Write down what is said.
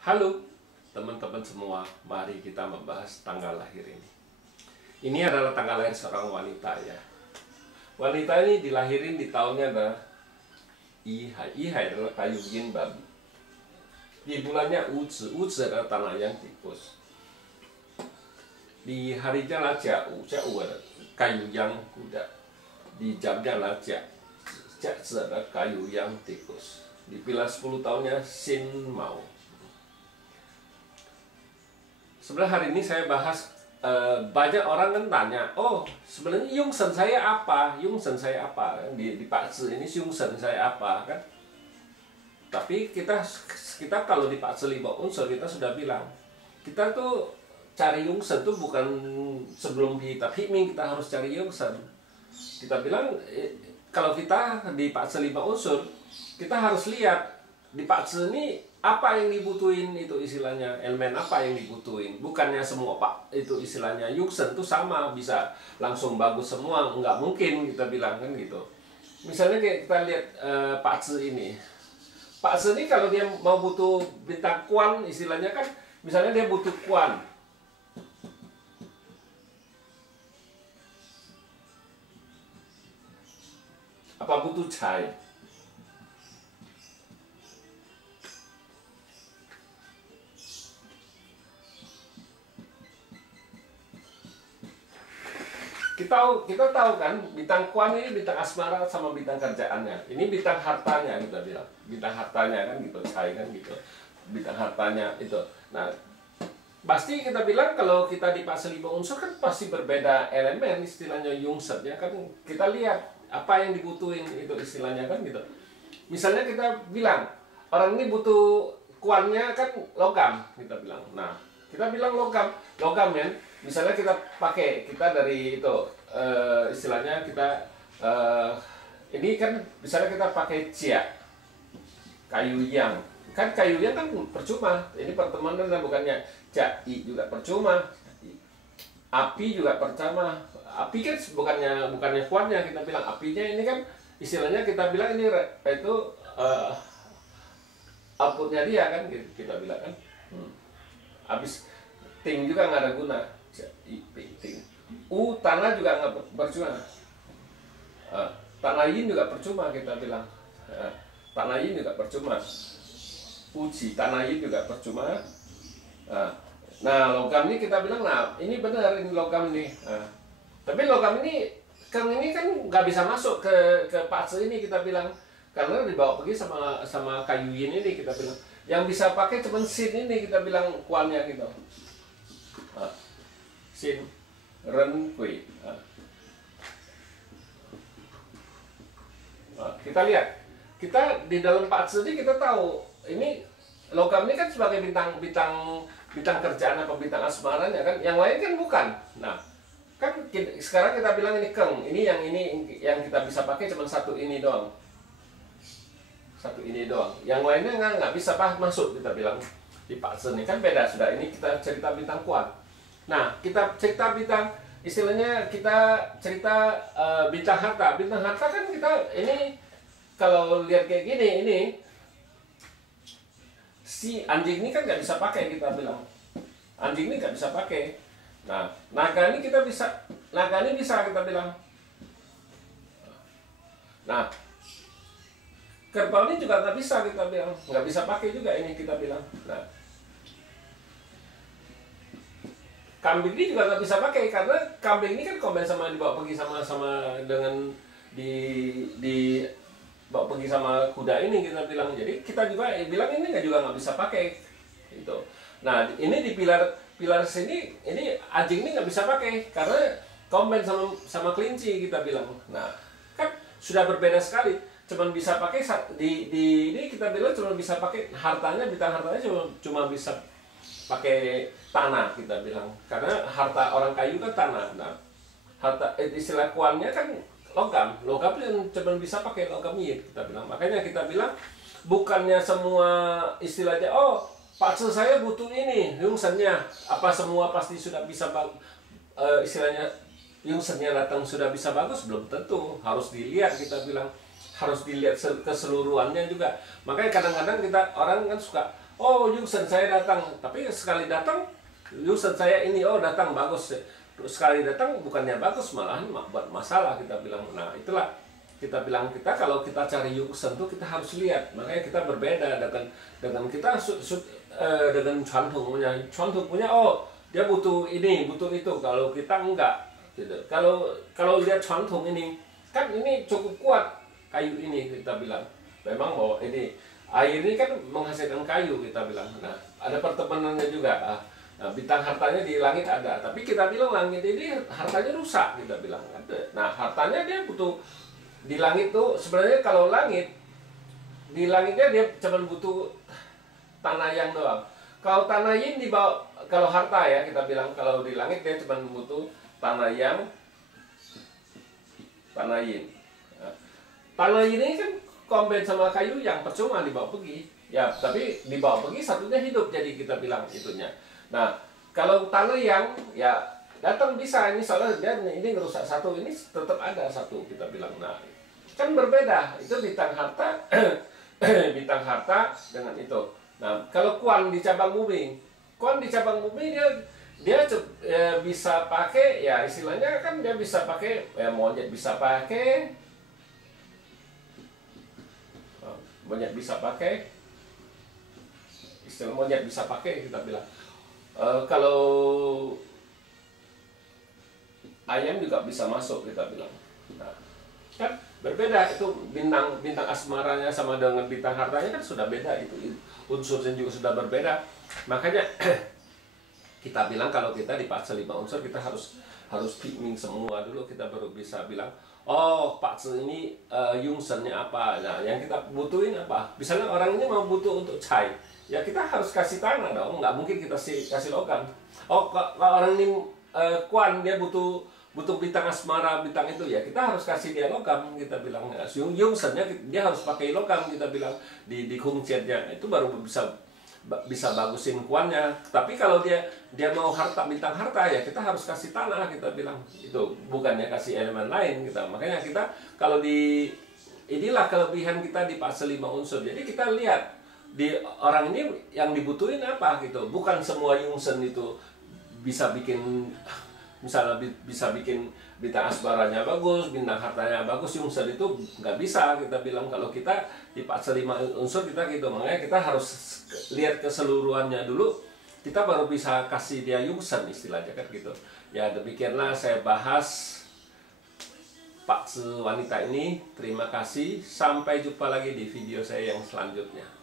Halo teman-teman semua, mari kita membahas tanggal lahir ini. Ini adalah tanggal lahir seorang wanita ya. Wanita ini dilahirin di tahunnya adalah Ihai. Ihai adalah kayu yin babi. Di bulannya Uzi. Uzi adalah tanah yang tikus. Di harinya adalah Jiau. Jiau adalah kayu yang kuda. Di jamnya adalah Jia. Jia adalah kayu yang tikus. Di pilar 10 tahunnya Xin Mao. Sebenarnya hari ini saya bahas banyak orang kan tanya, oh sebenarnya Yungsen saya apa? Yungsen saya apa? Di Pak Zi ini Yungsen saya apa kan? Tapi kita kalau di Pak Zi 5 unsur kita sudah bilang, kita tuh cari Yungsen tuh bukan sebelum kita Hikming kita harus cari Yungsen. Kita bilang kalau kita di Pak Zi 5 unsur kita harus lihat di Pak Zi ini apa yang dibutuhin, itu istilahnya elemen apa yang dibutuhin, bukannya semua Pak itu istilahnya Yungsen tuh sama bisa langsung bagus semua, nggak mungkin kita bilang kan gitu. Misalnya kayak kita lihat Pak Zi ini, Pak Zi ini kalau dia mau butuh bintang Kuan istilahnya kan, misalnya dia butuh Kuan, apa butuh Cai. Kita tahu kan bintang Kuan ini bintang asmara sama bintang kerjaannya. Ini bintang hartanya kita bilang. Bintang hartanya kan gitu, Cai kan gitu. Bintang hartanya itu. Nah, pasti kita bilang kalau kita di fase 5 unsur kan pasti berbeda elemen istilahnya Yungsen ya kan. Kita lihat apa yang dibutuhin itu istilahnya kan gitu. Misalnya kita bilang orang ini butuh Kuannya kan logam kita bilang. Nah, kita bilang logam ya. Misalnya kita dari itu istilahnya kita ini kan misalnya kita pakai Jia kayu yang kan kayu yang kan percuma, ini pertemanan bukannya Jia juga percuma, api juga percuma. Api kan bukannya kuatnya kita bilang, apinya ini kan istilahnya kita bilang ini itu outputnya dia kan kita bilang kan. Habis ting juga nggak ada guna. Ting. Tanah juga nggak percuma. Tanah yin juga percuma kita bilang. Tanah yin juga percuma. Uji tanah yin juga percuma. Nah logam ini kita bilang, nah ini benar ini logam nih. Tapi logam ini kan nggak bisa masuk ke Pak Zi ini kita bilang, karena dibawa pergi sama kayu yin ini kita bilang. Yang bisa pakai cuma sin ini kita bilang kuannya gitu. Sin ren kui. Kita lihat, kita di dalam Pak Zi ini kita tahu ini logam ini kan sebagai bintang kerjaan apa bintang asmaranya kan, yang lain kan bukan. Nah, kan sekarang kita bilang ini keng, ini yang kita bisa pakai cuma satu ini doang. Satu ini doang. Yang lainnya nggak bisa masuk kita bilang di Pak Zi ini kan beda sudah. Ini kita cerita bintang kuat. Nah, kita cerita bintang, istilahnya kita cerita bintang harta. Bintang harta kan kita ini kalau lihat kayak gini, ini si anjing ini kan nggak bisa pakai kita bilang. Anjing ini nggak bisa pakai. Nah, naga ini bisa kita bilang. Nah, kerbau ini juga nggak bisa kita bilang, nggak bisa pakai juga ini kita bilang. Nah, kambing ini juga nggak bisa pakai karena kambing ini kan komen sama dibawa pergi sama dengan di bawa pergi sama kuda ini kita bilang. Jadi kita juga bilang ini nggak bisa pakai itu. Nah ini di pilar sini ini anjing ini nggak bisa pakai karena komen sama kelinci kita bilang. Nah kan sudah berbeda sekali. Cuman bisa pakai di ini kita bilang cuma bisa pakai hartanya, bintang hartanya cuma bisa pakai tanah kita bilang, karena harta orang kayu kan tanah. Nah, harta istilah kuannya kan logam yang cuma bisa pakai logam yin kita bilang. Makanya kita bilang bukannya semua istilahnya, oh Pak Zi saya butuh ini Yungsennya, apa semua pasti sudah bisa istilahnya Yungsennya datang sudah bisa bagus, belum tentu. Harus dilihat kita bilang, harus dilihat keseluruhannya juga. Makanya kadang-kadang orang kan suka oh Yungsen saya datang, tapi sekali datang Yungsen saya ini, oh datang bagus, sekali datang bukannya bagus malahan buat masalah, kita bilang. Nah itulah kita bilang, kita kalau kita cari Yungsen tuh kita harus lihat, makanya kita berbeda dengan kita dengan Chuan punya oh dia butuh ini butuh itu, kalau kita enggak gitu. Kalau lihat Chuan ini kan ini cukup kuat kayu ini, kita bilang memang bahwa ini air ini kan menghasilkan kayu, kita bilang. Nah ada pertemanannya juga. Nah, bintang hartanya di langit ada, tapi kita bilang langit ini hartanya rusak, kita bilang. Nah hartanya dia butuh di langit tuh sebenarnya, kalau di langitnya dia cuma butuh tanah yang doang. Kalau tanah yin dibawa, kalau harta ya kita bilang, kalau di langit dia cuma butuh tanah yin. Nah, tanah yin ini kan kombin sama kayu yang percuma dibawa pergi. Ya, tapi dibawa pergi satunya hidup, jadi kita bilang itunya. Nah, kalau tanah yang ya datang bisa, ini soalnya dia ini ngerusak satu, ini tetap ada satu, kita bilang. Nah, kan berbeda, itu bintang harta bintang harta dengan itu. Nah, kalau Kuan di cabang bumi dia bisa pakai, ya istilahnya kan dia bisa pakai, ya monyet bisa pakai, istilah monyet bisa pakai, kita bilang. Kalau ayam juga bisa masuk, kita bilang. Nah, kan berbeda itu, bintang asmaranya sama dengan bintang hartanya kan sudah beda, itu unsurnya juga sudah berbeda. Makanya kita bilang kalau kita di Pak 5 unsur kita harus piming semua dulu, kita baru bisa bilang oh Pak ini Yungsennya apa. Nah yang kita butuhin apa, misalnya orang ini mau butuh untuk cai, ya kita harus kasih tanah dong, nggak mungkin kita kasih logam. Oh kalau orang ini Kuan dia butuh bintang asmara, bintang itu, ya kita harus kasih dia logam, kita bilang. Yungsennya dia harus pakai logam, kita bilang di Hungciannya, itu baru bisa bagusin Kuannya. Tapi kalau dia mau bintang harta, ya kita harus kasih tanah, kita bilang. Itu bukannya kasih elemen lain, kita. Makanya kita kalau inilah kelebihan kita di fase 5 unsur. Jadi kita lihat di orang ini yang dibutuhin apa gitu. Bukan semua Yungsen itu bisa bikin, misalnya bisa bikin bintang asmaranya bagus, bintang hartanya bagus, Yungsen itu nggak bisa, kita bilang. Kalau kita di fase 5 unsur kita gitu. Makanya kita harus lihat keseluruhannya dulu, kita baru bisa kasih dia Yungsen, istilahnya kan gitu. Ya demikianlah saya bahas fase wanita ini. Terima kasih, sampai jumpa lagi di video saya yang selanjutnya.